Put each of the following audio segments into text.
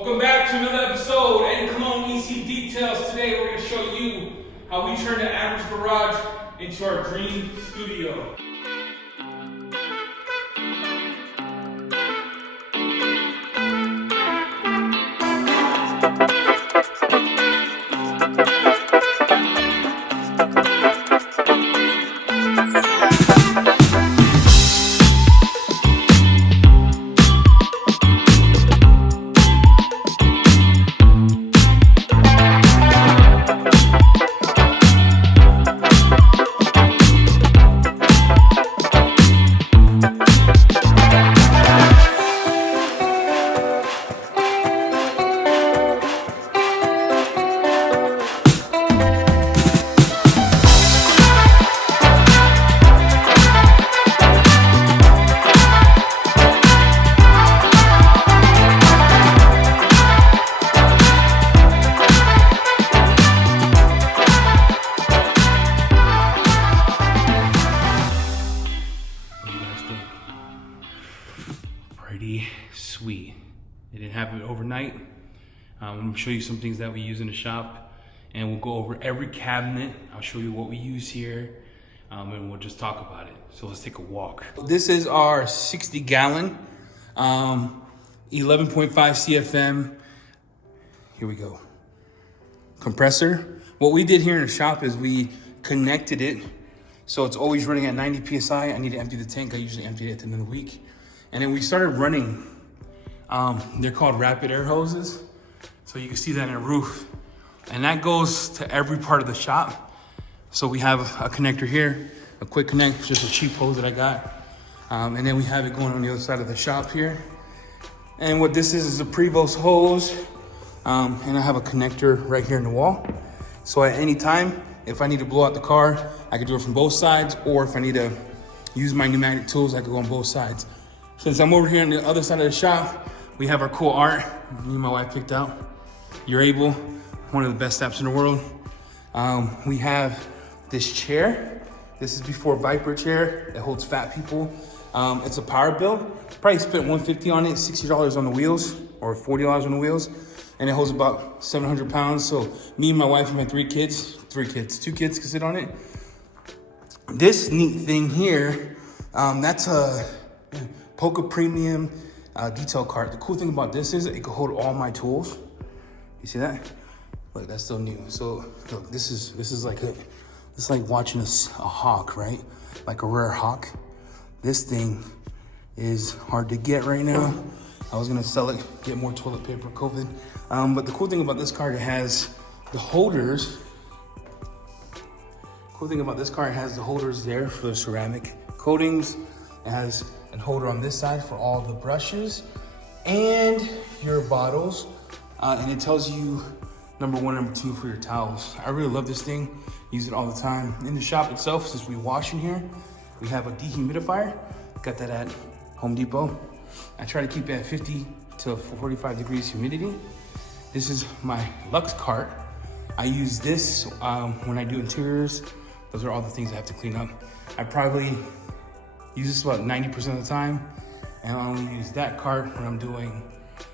Welcome back to another episode and Cologne EC Details. Today we're going to show you how we turn the average garage into our dream studio. Pretty sweet. It didn't happen overnight. I'm gonna show you some things that we use in the shop, and we'll go over every cabinet. I'll show you what we use here, and we'll just talk about it. So let's take a walk. This is our 60-gallon, 11.5 CFM. Here we go. Compressor. What we did here in the shop is we connected it, so it's always running at 90 PSI. I need to empty the tank. I usually empty it at the end of the week. And then we started running, they're called rapid air hoses. So you can see that in the roof. And that goes to every part of the shop. So we have a connector here, a quick connect, just a cheap hose that I got. And then we have it going on the other side of the shop here. And what this is a Prevost hose. And I have a connector right here in the wall. So at any time, if I need to blow out the car, I can do it from both sides. Or if I need to use my pneumatic tools, I can go on both sides. Since I'm over here on the other side of the shop, we have our cool art me and my wife picked out. You're Able, one of the best apps in the world. We have this chair. This is before Viper chair. It holds fat people. It's a power build. Probably spent $150 on it, $60 on the wheels, or $40 on the wheels. And it holds about 700 pounds. So me and my wife and my two kids can sit on it. This neat thing here, that's a Polka Premium detail cart. The cool thing about this is it can hold all my tools. You see that? Look, that's still new. So look, this is like it's like watching a hawk, right? Like a rare hawk. This thing is hard to get right now. I was gonna sell it, get more toilet paper, COVID. But the cool thing about this cart, it has the holders. Cool thing about this cart, it has the holders there for the ceramic coatings. It has a holder on this side for all the brushes and your bottles. And it tells you number 1, number 2 for your towels. I really love this thing. Use it all the time. In the shop itself, since we wash in here, we have a dehumidifier. Got that at Home Depot. I try to keep it at 50 to 45 degrees humidity. This is my Lux cart. I use this when I do interiors. Those are all the things I have to clean up. I probably use this about 90% of the time, and I only use that cart when I'm doing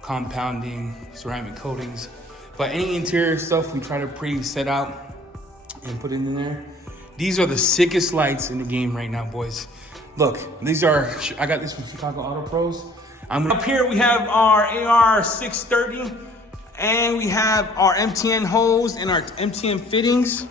compounding, ceramic coatings. But any interior stuff, we try to pre-set out and put it in there. These are the sickest lights in the game right now, boys. Look, I got this from Chicago Auto Pros. Up here we have our AR630, and we have our MTN hose and our MTN fittings.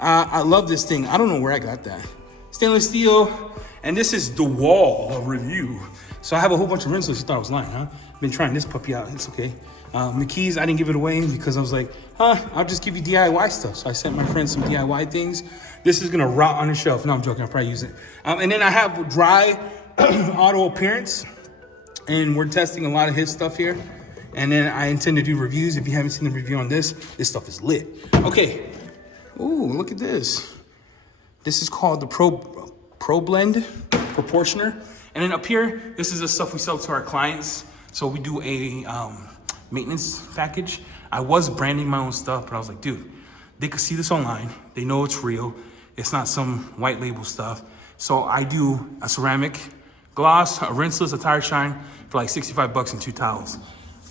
I love this thing. I don't know where I got that. Stainless steel. And this is the wall of review. So I have a whole bunch of Rinseless. You thought I was lying, huh? Been trying this puppy out. It's okay. The keys, I didn't give it away because I was like, I'll just give you DIY stuff. So I sent my friends some DIY things. This is gonna rot on the shelf. No, I'm joking. I'll probably use it. And then I have dry auto appearance, and we're testing a lot of his stuff here. And then I intend to do reviews. If you haven't seen the review on this stuff is lit. Okay. Ooh, look at this. This is called the Pro Blend Proportioner. And then up here, this is the stuff we sell to our clients. So we do a maintenance package. I was branding my own stuff, but I was like, dude, they could see this online. They know it's real. It's not some white label stuff. So I do a ceramic gloss, a rinseless, a tire shine for like 65 bucks and 2 towels.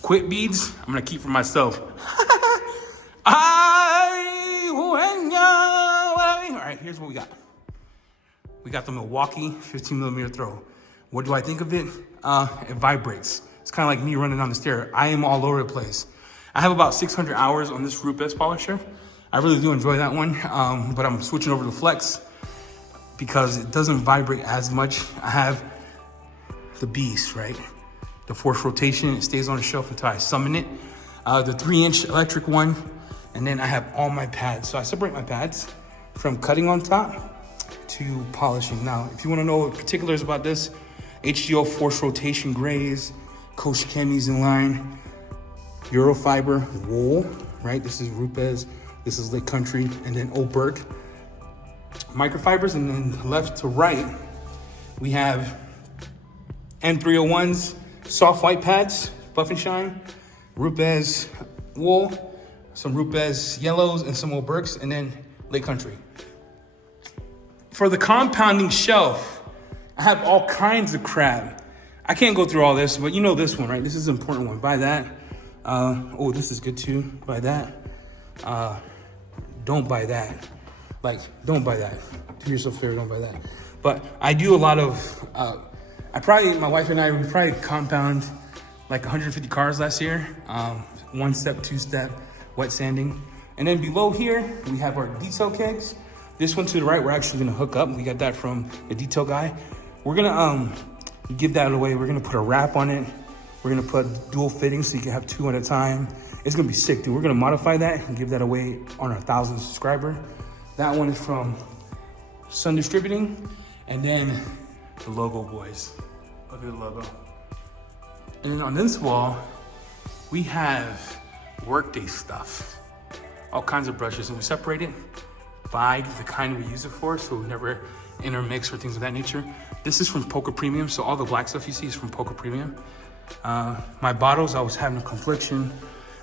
Quit beads, I'm gonna keep for myself. All right, here's what we got. We got the Milwaukee 15mm throw. What do I think of it? It vibrates. It's kind of like me running down the stair. I am all over the place. I have about 600 hours on this Rinseless polisher. I really do enjoy that one, but I'm switching over to Flex because it doesn't vibrate as much. I have the Beast, right? The force rotation, it stays on the shelf until I summon it. The 3-inch electric one, and then I have all my pads. So I separate my pads from cutting on top to polishing. Now, if you wanna know particulars about this, HGO force rotation grays, Coach Chemies in line, Eurofiber wool, right? This is Rupes, this is Lit Country, and then Old Burke. Microfibers, and then left to right, we have N301s, soft white pads, Buff and Shine, Rupes wool, some Rupes yellows, and some Old Burks, and then Lit Country. For the compounding shelf, I have all kinds of crap. I can't go through all this, but you know this one, right? This is an important one. Buy that. Oh, this is good too. Buy that. Don't buy that. Like, don't buy that. Do yourself a favor, don't buy that. But I do a lot of, my wife and I, we probably compound like 150 cars last year. 1-step, 2-step, wet sanding. And then below here, we have our detail kegs. This one to the right, we're actually gonna hook up. We got that from the detail guy. We're gonna give that away. We're gonna put a wrap on it. We're gonna put dual fittings so you can have 2 at a time. It's gonna be sick, dude. We're gonna modify that and give that away on our 1,000th subscriber. That one is from Sun Distributing. And then the logo, boys. Look at the logo. And then on this wall, we have workday stuff. All kinds of brushes, and we separate it by the kind we use it for, so we never intermix or things of that nature. This is from Poker Premium, so all the black stuff you see is from Poker Premium. My bottles, I was having a confliction.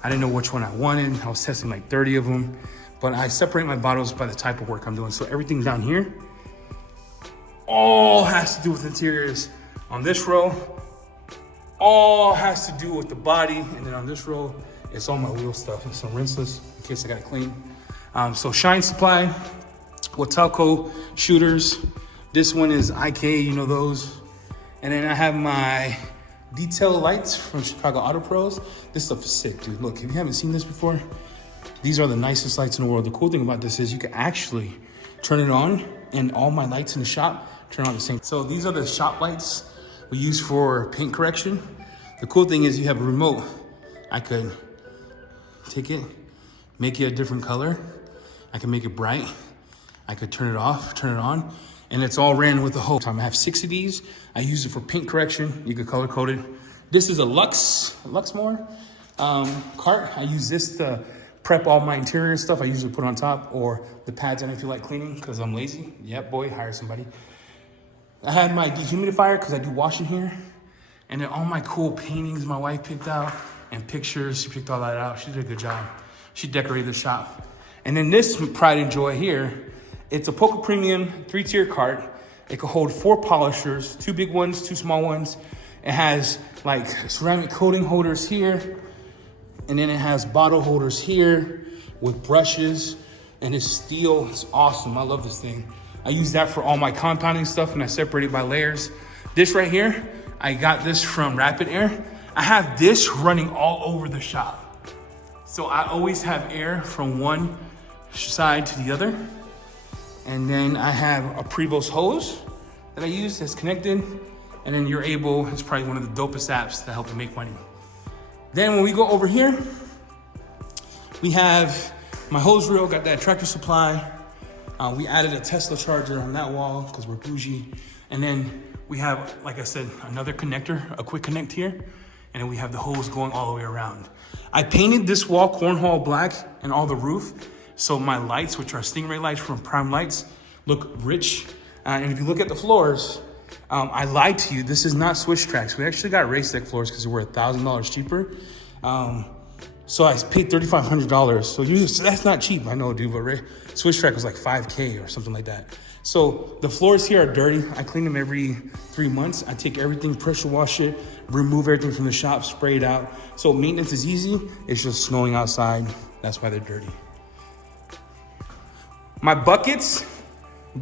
I didn't know which one I wanted. I was testing like 30 of them, but I separate my bottles by the type of work I'm doing. So everything down here, all has to do with interiors. On this row, all has to do with the body. And then on this row, it's all my wheel stuff and some rinseless in case I gotta clean. So Shine Supply, Watelco shooters. This one is IK, you know those. And then I have my detail lights from Chicago Auto Pros. This stuff is sick, dude. Look, if you haven't seen this before, these are the nicest lights in the world. The cool thing about this is you can actually turn it on, and all my lights in the shop turn on at the same. So these are the shop lights we use for paint correction. The cool thing is you have a remote. I could take it, make it a different color. I can make it bright. I could turn it off, turn it on, and it's all ran with the hose. I have 6 of these. I use it for paint correction. You could color code it. This is a Luxmore cart. I use this to prep all my interior stuff. I usually put on top, or the pads I don't feel like cleaning because I'm lazy. Yep, boy, hire somebody. I had my dehumidifier because I do washing here. And then all my cool paintings my wife picked out and pictures. She picked all that out. She did a good job. She decorated the shop. And then this pride and joy here, it's a Poker Premium 3-tier cart. It can hold 4 polishers, 2 big ones, 2 small ones. It has like ceramic coating holders here. And then it has bottle holders here with brushes, and it's steel. It's awesome. I love this thing. I use that for all my compounding stuff, and I separate it by layers. This right here, I got this from Rapid Air. I have this running all over the shop. So I always have air from one side to the other. And then I have a Prevost hose that I use that's connected. And then you're able, it's probably one of the dopest apps that help you make money. Then when we go over here, we have my hose reel, got that Tractor Supply. We added a Tesla charger on that wall because we're bougie. And then we have, like I said, another connector, a quick connect here. And then we have the hose going all the way around. I painted this wall cornhole black and all the roof. So my lights, which are Stingray lights from Prime Lights, look rich. And if you look at the floors, I lied to you. This is not Swiss Tracks. We actually got race deck floors because they were $1,000 cheaper. So I paid $3,500. So that's not cheap, I know, dude. But Swiss Track was like $5K or something like that. So the floors here are dirty. I clean them every 3 months. I take everything, pressure wash it, remove everything from the shop, spray it out. So maintenance is easy. It's just snowing outside. That's why they're dirty. My buckets,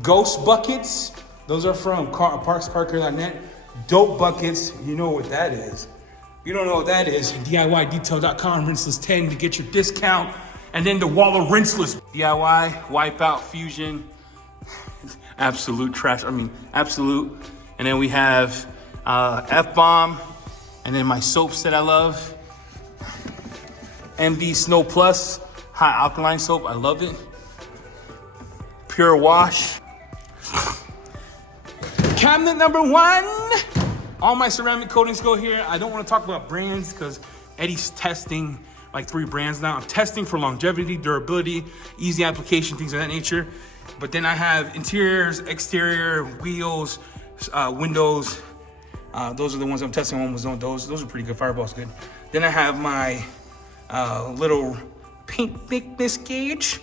ghost buckets. Those are from parkscarcare.net. Dope buckets. You know what that is. If you don't know what that is, DIYdetail.com, Rinseless 10 to get your discount. And then the wall of Rinseless. DIY, Wipeout, Fusion. Absolute trash, absolute. And then we have F-Bomb. And then my soaps that I love. MV Snow Plus, high alkaline soap, I love it. Pure Wash. Cabinet number 1. All my ceramic coatings go here. I don't want to talk about brands because Eddie's testing like 3 brands now. I'm testing for longevity, durability, easy application, things of that nature. But then I have interiors, exterior, wheels, windows. Those are the ones I'm testing. One was on those. Those are pretty good. Fireball's good. Then I have my little paint thickness gauge,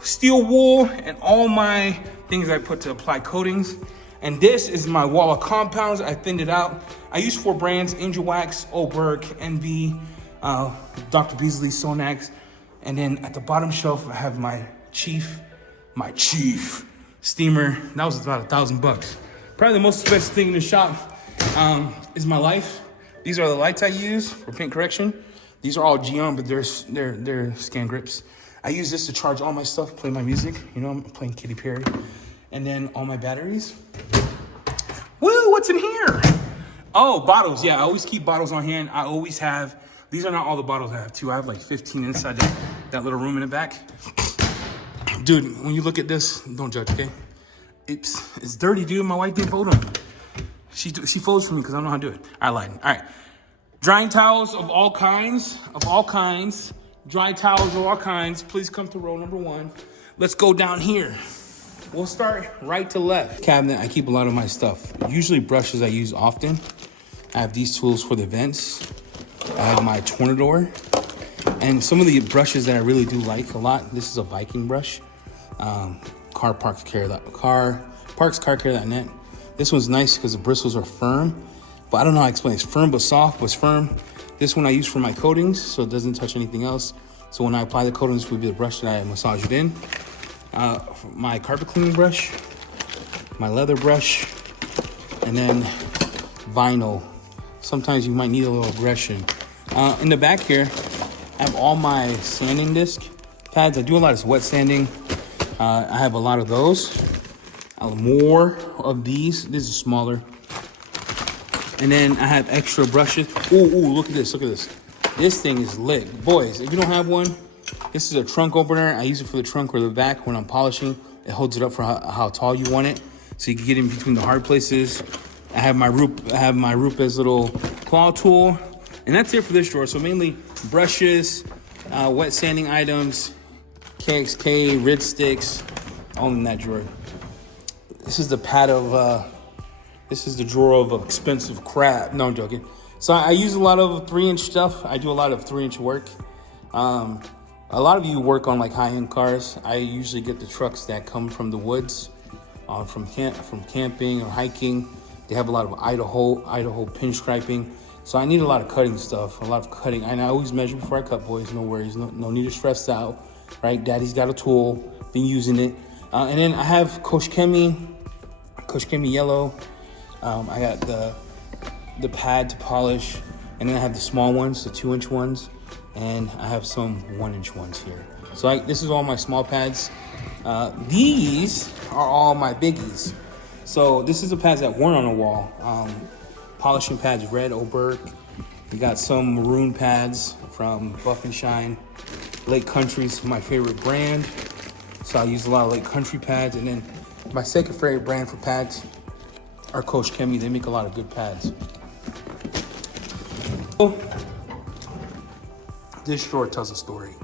steel wool, and all my things I put to apply coatings. And this is my wall of compounds. I thinned it out. I use 4 brands: Angel Wax, Oberk, NV, Dr. Beasley, Sonax. And then at the bottom shelf, I have my chief steamer. That was about $1,000. Probably the most expensive thing in the shop is my life. These are the lights I use for paint correction. These are all Geon, but they're scan grips. I use this to charge all my stuff, play my music. You know, I'm playing Katy Perry. And then all my batteries. Woo, what's in here? Oh, bottles. Yeah, I always keep bottles on hand. I always have, these are not all the bottles I have too. I have like 15 inside that little room in the back. Dude, when you look at this, don't judge, okay? It's dirty, dude. My wife didn't fold them. She folds for me because I don't know how to do it. I lied. All right. Drying towels of all kinds. Dry towels of all kinds. Please come to row number 1. Let's go down here. We'll start right to left. Cabinet, I keep a lot of my stuff. Usually brushes I use often. I have these tools for the vents. I have my Tornador. And some of the brushes that I really do like a lot. This is a Viking brush. Parkscarcare.net. This one's nice because the bristles are firm. But I don't know how to explain it. It's firm but soft, but it's firm. This one I use for my coatings, so it doesn't touch anything else. So when I apply the coatings, it would be the brush that I massage it in. My carpet cleaning brush, my leather brush, and then vinyl. Sometimes you might need a little aggression. In the back here, I have all my sanding disc pads. I do a lot of wet sanding. I have a lot of those. More of these. This is smaller. And then I have extra brushes. Ooh, look at this, This thing is lit. Boys, if you don't have one, this is a trunk opener. I use it for the trunk or the back when I'm polishing. It holds it up for how tall you want it, so you can get in between the hard places. I have my Rupa's little claw tool, and that's it for this drawer. So mainly brushes, wet sanding items, KXK, Rid sticks, all in that drawer. This is the this is the drawer of expensive crap. No, I'm joking. So I use a lot of 3-inch stuff. I do a lot of 3-inch work. A lot of you work on like high-end cars. I usually get the trucks that come from the woods, from camping or hiking. They have a lot of Idaho pinstriping. So I need a lot of cutting stuff, and I always measure before I cut, boys. No worries, no need to stress out, right? Daddy's got a tool, been using it. And then I have Koshkemi yellow. I got the pad to polish, and then I have the small ones, the 2-inch ones, and I have some 1-inch ones here. So this is all my small pads. These are all my biggies. So this is the pads that weren't on the wall. Polishing pads, red Oberk. We got some maroon pads from Buff and Shine. Lake Country's my favorite brand, so I use a lot of Lake Country pads. And then my second favorite brand for pads are Koshkemi. They make a lot of good pads. So, this drawer tells a story.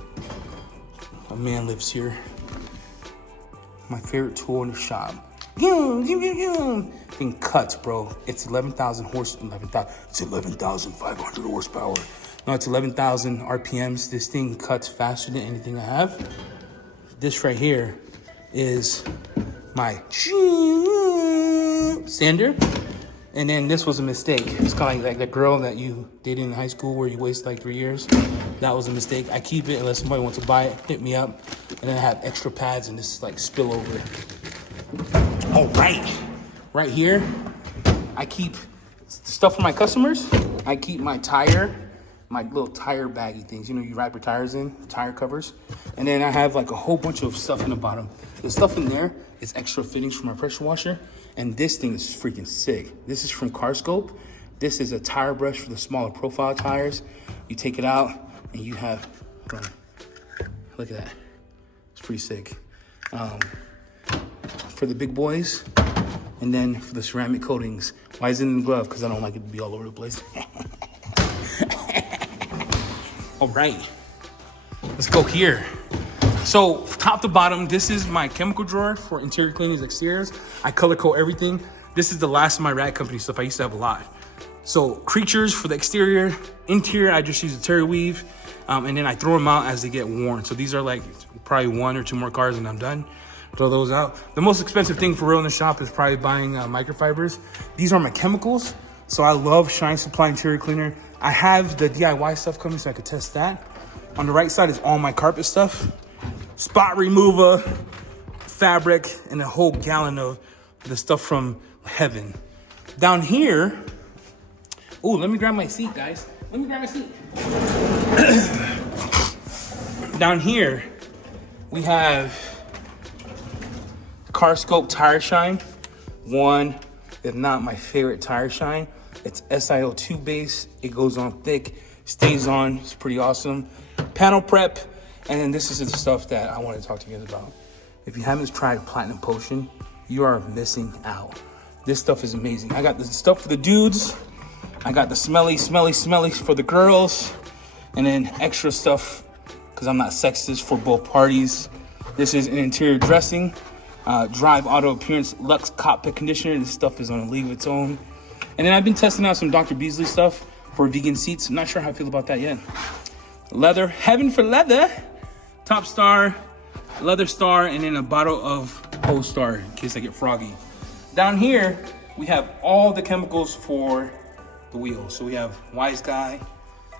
A man lives here. My favorite tool in the shop. Thing cuts, bro. It's 11,500 horsepower. No, it's 11,000 RPMs. This thing cuts faster than anything I have. This right here is my sander. And then this was a mistake. It's kind of like that girl that you dated in high school where you waste like 3 years. That was a mistake. I keep it unless somebody wants to buy it, hit me up. And then I have extra pads and this is like spill over. All right here, I keep stuff for my customers. I keep my little tire baggy things. You know, you wrap your tires in, tire covers. And then I have like a whole bunch of stuff in the bottom. The stuff in there is extra fittings for my pressure washer. And this thing is freaking sick. This is from CarScope. This is a tire brush for the smaller profile tires. You take it out and you have, look at that. It's pretty sick. For the big boys, and then for the ceramic coatings. Why is it in the glove? Because I don't like it to be all over the place. All right, let's go here. So top to bottom, this is my chemical drawer for interior cleanings, exteriors. I color code everything. This is the last of my Rad Company stuff. I used to have a lot. So creatures for the exterior, interior, I just use a terry weave. And then I throw them out as they get worn. So these are like probably 1 or 2 more cars and I'm done. Throw those out. The most expensive thing for real in the shop is probably buying microfibers. These are my chemicals. So I love Shine Supply Interior Cleaner. I have the DIY stuff coming so I could test that. On the right side is all my carpet stuff. Spot remover, fabric, and a whole gallon of the stuff from heaven. Down here, oh, let me grab my seat, guys. Let me grab my seat. Down here, we have CarScope Tire Shine. One, if not my favorite tire shine. It's SiO2 base. It goes on thick, stays on. It's pretty awesome. Panel prep. And then this is the stuff that I want to talk to you guys about. If you haven't tried Platinum Potion, you are missing out. This stuff is amazing. I got the stuff for the dudes. I got the smelly for the girls. And then extra stuff, because I'm not sexist, for both parties. This is an interior dressing. Drive Auto Appearance Luxe Cockpit Conditioner. This stuff is on a league of its own. And then I've been testing out some Dr. Beasley stuff for vegan seats. I'm not sure how I feel about that yet. Leather, heaven for leather. Top Star, Leather Star, and then a bottle of Whole Star in case I get froggy. Down here, we have all the chemicals for the wheels. So we have Wise Guy.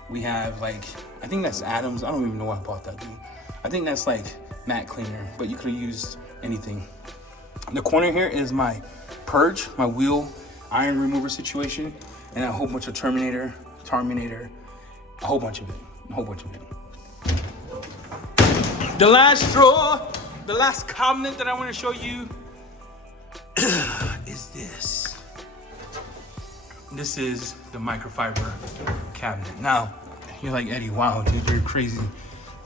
We have like, I think that's Adams. I don't even know why I bought that, dude. I think that's like matte cleaner, but you could have used anything. In the corner here is my purge, my wheel iron remover situation, and a whole bunch of Terminator, a whole bunch of it. The last drawer, the last cabinet that I want to show you is this. This is the microfiber cabinet. Now, you're like, Eddie, wow, dude, you're crazy.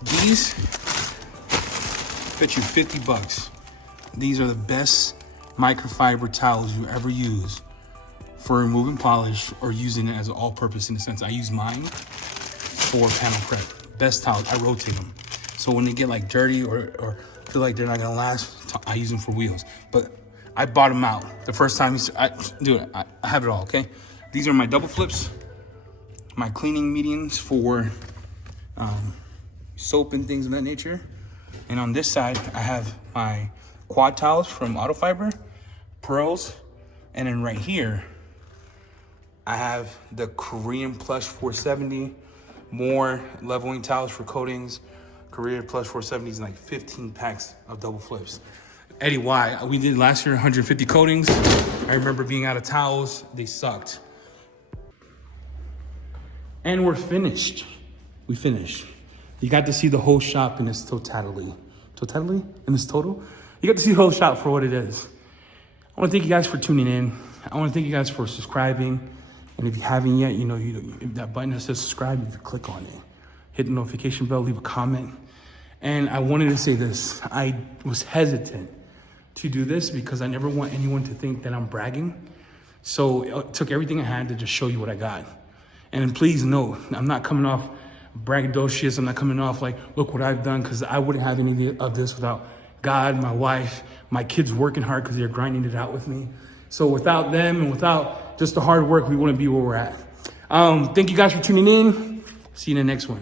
These bet you 50 bucks. These are the best microfiber towels you ever use for removing polish or using it as an all-purpose in a sense. I use mine for panel prep. Best towels, I rotate them. So when they get like dirty or feel like they're not gonna last, I use them for wheels. But I bought them out the first time. I have it all, okay? These are my double flips, my cleaning mediums for soap and things of that nature. And on this side, I have my quad towels from Autofiber, pearls. And then right here, I have the Korean Plush 470, more leveling towels for coatings. Korean Plush 470 is like 15 packs of double flips. Eddie, why? We did last year 150 coatings. I remember being out of towels. They sucked. And we're finished. We finished. You got to see the whole shop in its totality. Totality? In its total? You got to see the whole shop for what it is. I want to thank you guys for tuning in. I want to thank you guys for subscribing. And if you haven't yet, if that button that says subscribe, if you click on it, hit the notification bell, leave a comment. And I wanted to say this. I was hesitant to do this because I never want anyone to think that I'm bragging. So it took everything I had to just show you what I got. And please note, I'm not coming off braggadocious. I'm not coming off like, look what I've done, because I wouldn't have any of this without God, my wife, my kids working hard because they're grinding it out with me. So without them and without just the hard work, we wouldn't be where we're at. Thank you guys for tuning in. See you in the next one.